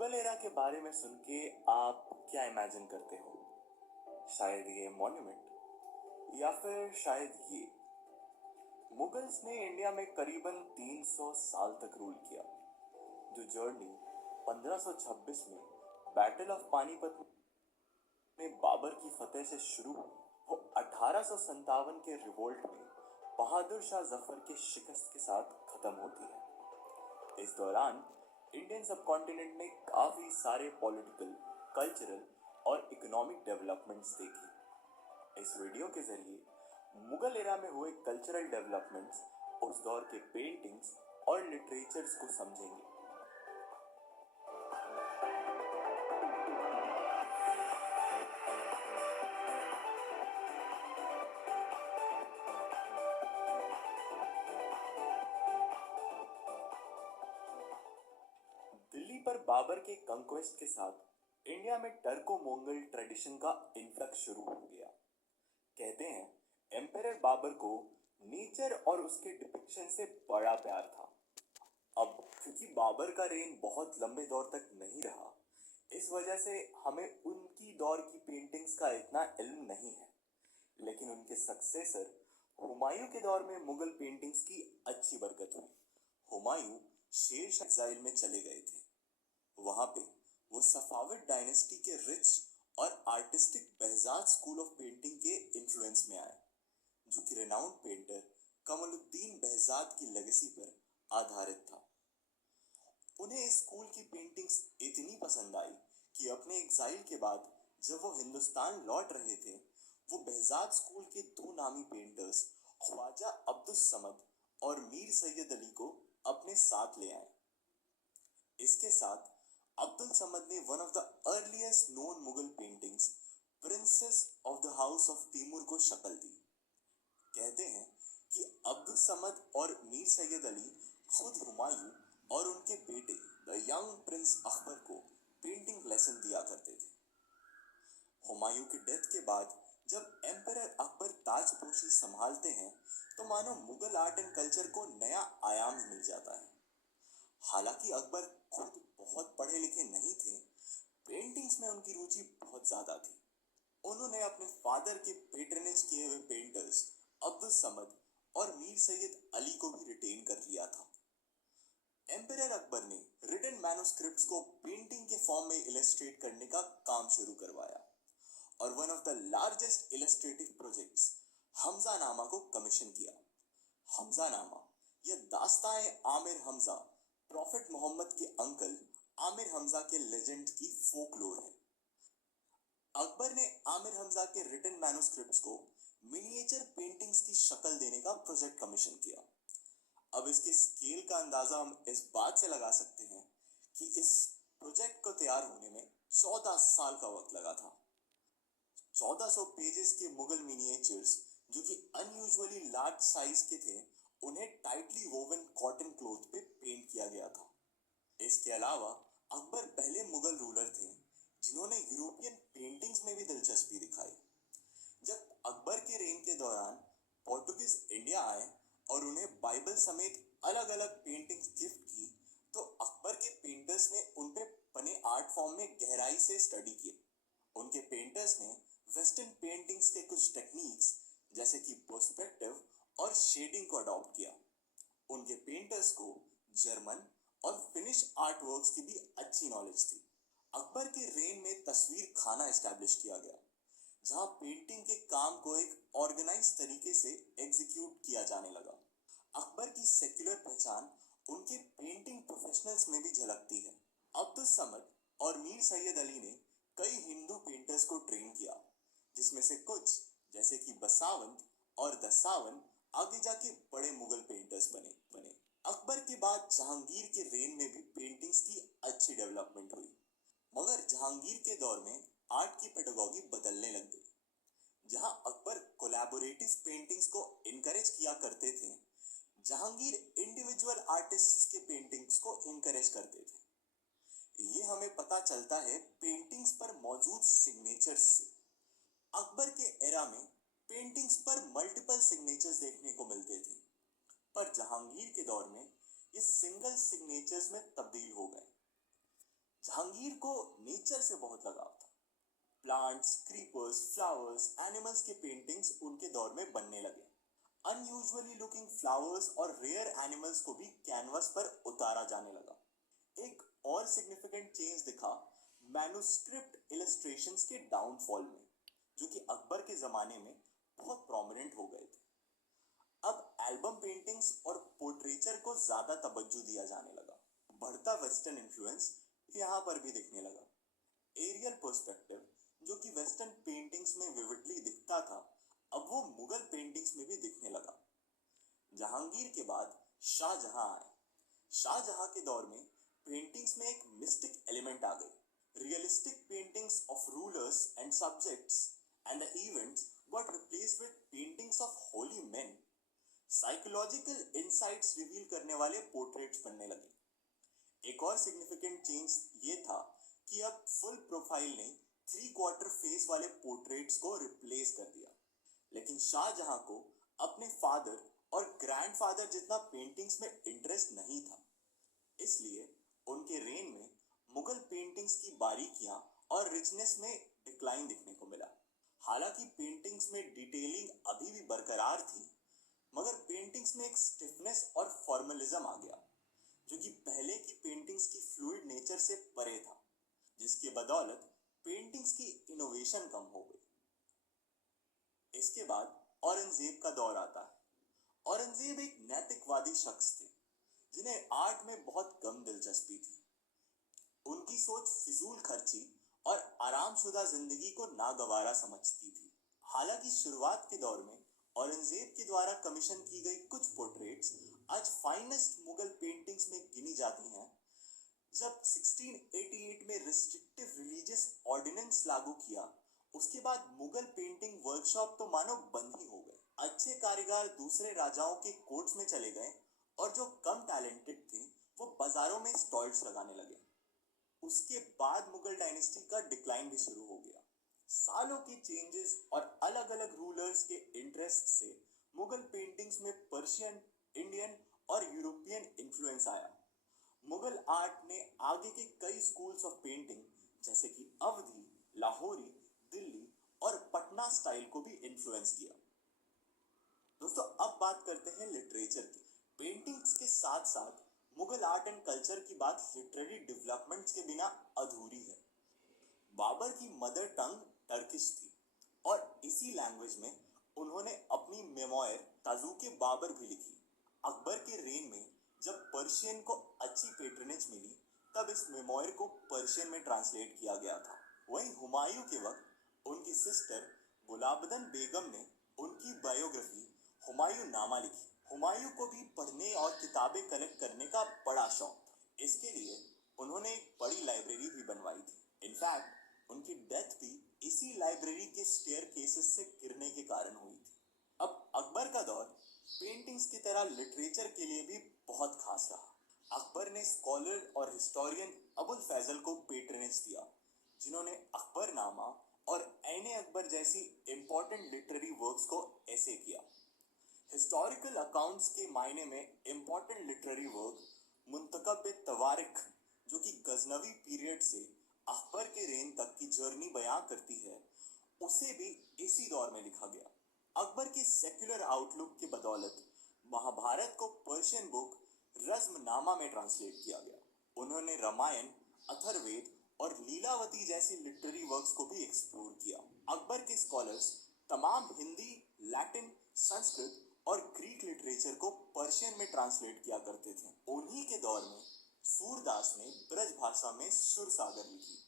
Mughal era के बारे में सुन के आप क्या इमेजिन करते हो? शायद ये मॉन्यूमेंट या फिर शायद ये मुगल्स ने इंडिया में करीबन 300 साल तक रूल किया। जो जर्नी 1526 में बैटल ऑफ पानीपत में बाबर की फतेह से शुरू हुई, वो 1857 के रिवोल्ट में बहादुर शाह जफर के शिकस्त के साथ खत्म होती है। इस दौरान इंडियन सबकॉन्टिनेंट ने काफी सारे पॉलिटिकल, कल्चरल और इकोनॉमिक डेवलपमेंट्स देखी। इस वीडियो के जरिए मुगल एरा में हुए कल्चरल डेवलपमेंट्स, उस दौर के पेंटिंग्स और लिटरेचर्स को समझेंगे। दिल्ली पर बाबर के कंक्वेस्ट के साथ इंडिया में टर्को मंगोल ट्रेडिशन का इन्फ्लक्स शुरू हो गया। कहते हैं एम्परर बाबर को नेचर और उसके डिपिक्शन से बड़ा प्यार था। अब क्योंकि बाबर का रेन बहुत लंबे दौर तक नहीं रहा, इस वजह से हमें उनकी दौर की पेंटिंग्स का इतना इल्म नहीं है, लेकिन उनके सक्सेसर हुमायूं के दौर में मुगल पेंटिंग्स की अच्छी बरकत हुई। हुमायूं शेरशाह एग्जाइल में चले गए थे। वहां पे वो सफाविद डायनेस्टी के रिच और artistic behzad school of painting के इन्फ्लुएंस में आए, जो कि रेनाउंड पेंटर कमलुद्दीन behzad की लेगेसी पर आधारित था। उन्हें इस स्कूल की पेंटिंग्स इतनी पसंद आई कि अपने एग्जाइल के बाद जब वो हिंदुस्तान लौट रहे थे, वो behzad स्कूल के दो नामी पेंटर्स ख्वाजा अब्दुस समद और मीर सैयद अली को अपने साथ ले आए। इसके साथ अब्दुल समद ने one of the earliest known Mughal paintings princes of the house of Timur को शक्ल दी। कहते हैं कि अब्दुल समद और मीर सैयद अली खुद हुमायूं और उनके बेटे द यंग प्रिंस अकबर को पेंटिंग लेसन दिया करते थे। हुमायूं की डेथ के बाद जब एम्परर अकबर ताजपोशी संभालते हैं, तो मानो मुगल आर्ट एंड कल्चर को नया आयाम ही मिल जाता है। हालांकि अकबर खुद बहुत पढ़े लिखे नहीं थे, पेंटिंग्स में उनकी रुचि बहुत ज्यादा थी। उन्होंने अपने फादर के पेट्रनेज किए हुए पेंटर्स अब्दुल समद और मीर सैयद अली को भी रिटेन कर लिया था। एम्परर अकबर ने रिटन मैन्युस्क्रिप्ट्स को पेंटिंग के फॉर्म में इलस्ट्रेट करने का काम शुरू करवाया और one of the largest illustrative projects Hamzanama को कमीशन किया। हमजानामा यह दास्तान आमिर हमजा, प्रॉफिट मोहम्मद के अंकल आमिर हमजा के लेजेंड की फोकलोर है। अकबर ने आमिर हमजा के रिटन मैन्युस्क्रिप्ट्स को मिनिएचर पेंटिंग्स की शक्ल देने का प्रोजेक्ट कमीशन किया। अब इसके स्केल का अंदाजा हम इस बात से लगा सकते हैं कि इस प्रोजेक्ट को तैयार होने में 14 साल का वक्त लगा था। 1400 पेजेस के मुगल मिनिएचर्स, जो कि अनयूजुअली लार्ज साइज के थे, उन्हें टाइटली वोवन कॉटन क्लॉथ पे पेंट किया गया था। इसके अलावा अकबर पहले मुगल रूलर थे जिन्होंने यूरोपियन पेंटिंग्स में भी दिलचस्पी दिखाई। जब अकबर के रेन के दौरान पोर्टुगीज इंडिया आए और उन्हें बाइबल समेत अलग अलग पेंटिंग्स गिफ्ट की, तो अकबर के पेंटर्स ने उन पे बने आर्ट फॉर्म में गहराई से स्टडी किया। उनके पेंटर्स ने वेस्टर्न पेंटिंग्स के कुछ टेक्निक्स जैसे कि पर्सपेक्टिव और शेडिंग को अडॉप्ट किया। उनके पेंटर्स को जर्मन और फिनिश आर्ट वर्क्स की भी अच्छी नॉलेज थी। अकबर के रेन में तस्वीर खाना एस्टैब्लिश किया गया, जहां पेंटिंग के काम को एक ऑर्गेनाइज तरीके से एग्जीक्यूट किया जाने लगा। अकबर की सेक्युलर पहचान उनके पेंटिंग प्रोफेशनल्स में भी झलकती है। अब्दुल समद और मीर सैयद अली ने कई हिंदू पेंटर्स को ट्रेन किया, जिसमें से कुछ जैसे कि बसावंत और दसावन आगे जाके बड़े मुगल पेंटर्स बने। अकबर के बाद जहांगीर के रेन में भी पेंटिंग्स की अच्छी डेवलपमेंट हुई, मगर जहांगीर के दौर में आर्ट की पेडागॉजी बदलने लग गई। जहां अकबर कोलैबोरेटिव पेंटिंग्स को इनकरेज किया करते थे, जहांगीर इंडिविजुअल आर्टिस्ट्स के पेंटिंग्स को इनकरेज करते थे। ये हमें पता चलता है पेंटिंग्स पर मौजूद सिग्नेचर्स से। अकबर के एरा में पेंटिंग्स पर मल्टीपल सिग्नेचर्स देखने को मिलते थे, पर जहांगीर के दौर में ये सिंगल सिग्नेचर्स में तब्दील हो गए। जहांगीर को नेचर से बहुत लगाव था। प्लांट्स, क्रीपर्स, फ्लावर्स, एनिमल्स के पेंटिंग्स उनके दौर में बनने लगे। अनयूजुअली लुकिंग फ्लावर्स और रेयर एनिमल्स को भी कैनवस पर उतारा जाने लगा। एक और सिग्निफिकेंट चेंज दिखा मैन्युस्क्रिप्ट इलस्ट्रेशंस के डाउनफॉल में, जो कि अकबर के जमाने में बहुत प्रोमिनेंट हो गए थे। अब एल्बम पेंटिंग्स और पोर्ट्रेचर को ज्यादा तवज्जो दिया जाने लगा। बढ़ता वेस्टर्न इन्फ्लुएंस यहाँ पर भी दिखने लगा। एरियल पर्सपेक्टिव, जो कि वेस्टर्न पेंटिंग्स में विविडली दिखता था, अब वो मुगल पेंटिंग्स में भी दिखने लगा। जहांगीर के बाद शाहजहां आए। शाहजहां के दौर में पेंटिंग्स में एक मिस्टिक एलिमेंट आ गई। Realistic paintings of rulers and subjects and the events got replaced with paintings of Holi main. Psychological insights reveal करने वाले पोर्ट्रेट्स बनने लगे। एक और सिग्निफिकेंट चेंज ये था कि अब फुल प्रोफाइल ने 3/4 फेस वाले पोर्ट्रेट्स को रिप्लेस कर दिया। लेकिन शाहजहां को अपने फादर और ग्रैंडफादर जितना पेंटिंग्स में इंटरेस्ट नहीं था, इसलिए उनके रेन में मुगल पेंटिंग्स की बारीकियां और रिचनेस में डिक्लाइन दिखने को मिला। हालांकि पेंटिंग्स में डिटेलिंग अभी भी बरकरार थी, मगर पेंटिंग्स में एक स्टिफनेस और फॉर्मलिज्म आ गया, जो कि पहले की पेंटिंग्स की फ्लूइड नेचर से परे था, जिसके बदौलत पेंटिंग्स की इनोवेशन कम हो गई। इसके बाद औरंगजेब का दौर आता है। औरंगजेब एक नैतिकवादी शख्स थे, जिन्हें आर्ट में बहुत कम दिलचस्पी थी। उनकी सोच फिजूल खर्ची और आरामशुदा जिंदगी को नागवारा समझती थी। हालांकि शुरुआत के दौर में औरंगजेब के द्वारा कमीशन की गई कुछ पोर्ट्रेट्स आज फाइनेस्ट मुगल पेंटिंग्स में गिनी जाती हैं। जब 1688 में रिस्ट्रिक्टिव रिलीजियस ऑर्डिनेंस लागू किया, उसके बाद मुगल पेंटिंग वर्कशॉप तो मानो बंद ही हो गए। अच्छे कारीगर दूसरे राजाओं के कोर्ट्स में चले गए और जो कम टैलेंटेड थे वो बाजारों में स्टॉल्स लगाने लगे। उसके बाद मुगल डायनेस्टी का डिक्लाइन भी शुरू हो गया। सालों के चेंजेस और अलग अलग रूलर्स के इंटरेस्ट से मुगल पेंटिंग्स में पर्शियन, इंडियन और यूरोपियन इन्फ्लुएंस आया। मुगल आर्ट ने आगे के कई स्कूल्स ऑफ पेंटिंग जैसे कि अवधी, लाहौरी, दिल्ली और पटना स्टाइल को भी इन्फ्लुएंस किया। दोस्तों, अब बात करते हैं लिटरेचर की। पेंटिंग्स के साथ साथ मुगल आर्ट एंड कल्चर की बात लिटरेरी डेवलपमेंट्स के बिना अधूरी है। बाबर की मदर टंग टर्किश थी और इसी लैंग्वेज में उन्होंने अपनी मेमोयर ताजुके बाबर भी लिखी। अकबर के रेन में जब पर्शियन को अच्छी पेट्रनेज मिली, तब इस मेमोयर को पर्शियन में ट्रांसलेट किया गया था। वहीं हुमायूं के वक्त उनकी सिस्टर गुलाबदन बेगम ने उनकी बायोग्राफी हुमायूं नामा लिखी। हुमायूं को भी पढ़ने और किताबें कलेक्ट करने का बड़ा शौक था। इसके लिए उन्होंने एक बड़ी लाइब्रेरी भी बनवाई थी। इनफैक्ट उनकी डेथ भी इसी लाइब्रेरी के स्टेयरकेसेस से गिरने के कारण हुई थी। अब अकबर का दौर पेंटिंग्स की तरह लिटरेचर के लिए भी बहुत खास रहा। अकबर ने स्कॉलर और हिस्टोरियन अबुल फैजल को पेट्रनेज दिया, जिन्होंने अकबरनामा और ऐने अकबर जैसी इंपॉर्टेंट लिटरेरी वर्क्स को ऐसे किया। हिस्टोरिकल अकाउंट्स के मायने में इंपॉर्टेंट लिटरेरी वर्क मुंतकब तवारिख, जो कि गजनवी पीरियड से अकबर के रेन तक की जर्नी बयां करती है, उसे भी इसी दौर में लिखा गया। अकबर के सेक्युलर आउटलुक की बदौलत महाभारत को पर्शियन बुक रज़्मनामा में ट्रांसलेट किया गया। उन्होंने रामायण, अथर्ववेद और लीलावती जैसी लिटरेरी वर्क्स को भी एक्सप्लोर किया। अकबर के स्कॉलर्स तमाम हिंदी, लैटिन, संस्कृत और ग्रीक लिटरेचर को पर्शियन में ट्रांसलेट किया करते थे। उन्हीं के दौर में सूरदास ने ब्रज भाषा में सुरसागर लिखी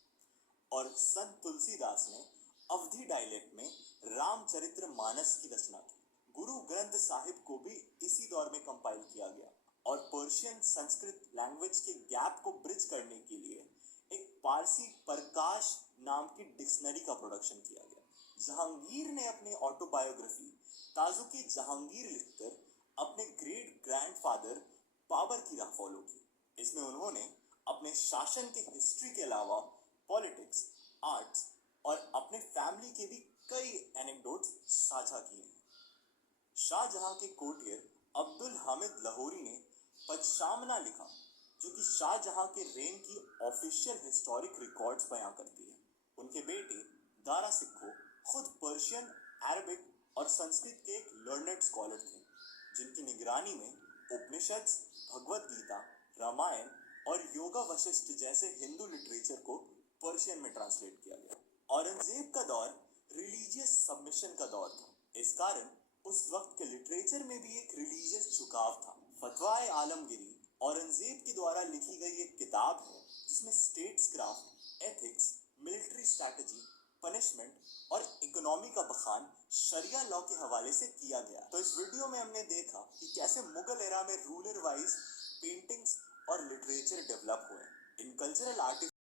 और संत तुलसीदास ने अवधी डायलेक्ट में रामचरितमानस की रचना की। गुरु ग्रंथ साहिब को भी इसी दौर में कंपाइल किया गया और पर्शियन संस्कृत लैंग्वेज के गैप को ब्रिज करने के लिए एक पारसी प्रकाश नाम की डिक्शनरी का प्रोडक्शन किया गया। जहांगीर ने अपनी ऑटोबायोग्राफी ताजुके जहांगीर लिखकर अपने ग्रेट ग्रैंडफादर बाबर की राह फॉलो की। इसमें उन्होंने अपने शासन के हिस्ट्री के अलावा पॉलिटिक्स, आर्ट्स और अपने फैमिली के भी कई एनेक्डोट्स साझा किए हैं। शाहजहां के कोर्टियर अब्दुल हामिद लाहौरी ने पदशामना लिखा, जो कि शाहजहां के रेन की ऑफिशियल हिस्टोरिक रिकॉर्ड्स बयां करती है। उनके बेटे दारा सिक्को खुद पर्शियन, अरबिक और संस्कृत के एक लर्नेड स्कॉलर थे, जिनकी निगरानी में उपनिषद, भगवत गीता, रामायण और योगा वशिष्ठ जैसे हिंदू लिटरेचर को पर्शियन में ट्रांसलेट किया गया। औरंगजेब का दौर रिलीजियस सबमिशन का दौर था। इस कारण उस वक्त के लिटरेचर में भी एक रिलीजियस झुकाव था। फतवाए आलमगीरी औरंगजेब के द्वारा लिखी गई एक किताब है जिसमें स्टेट्सक्राफ्ट, एथिक्स, मिलिट्री स्ट्रैटेजी, पनिशमेंट और इकोनॉमी का बखान शरिया लॉ के हवाले से किया गया। तो इस वीडियो में हमने देखा कि कैसे मुगल एरा में रूलर वाइज पेंटिंग्स और लिटरेचर डेवलप हुए। इन कल्चरल आर्टिफैक्ट्स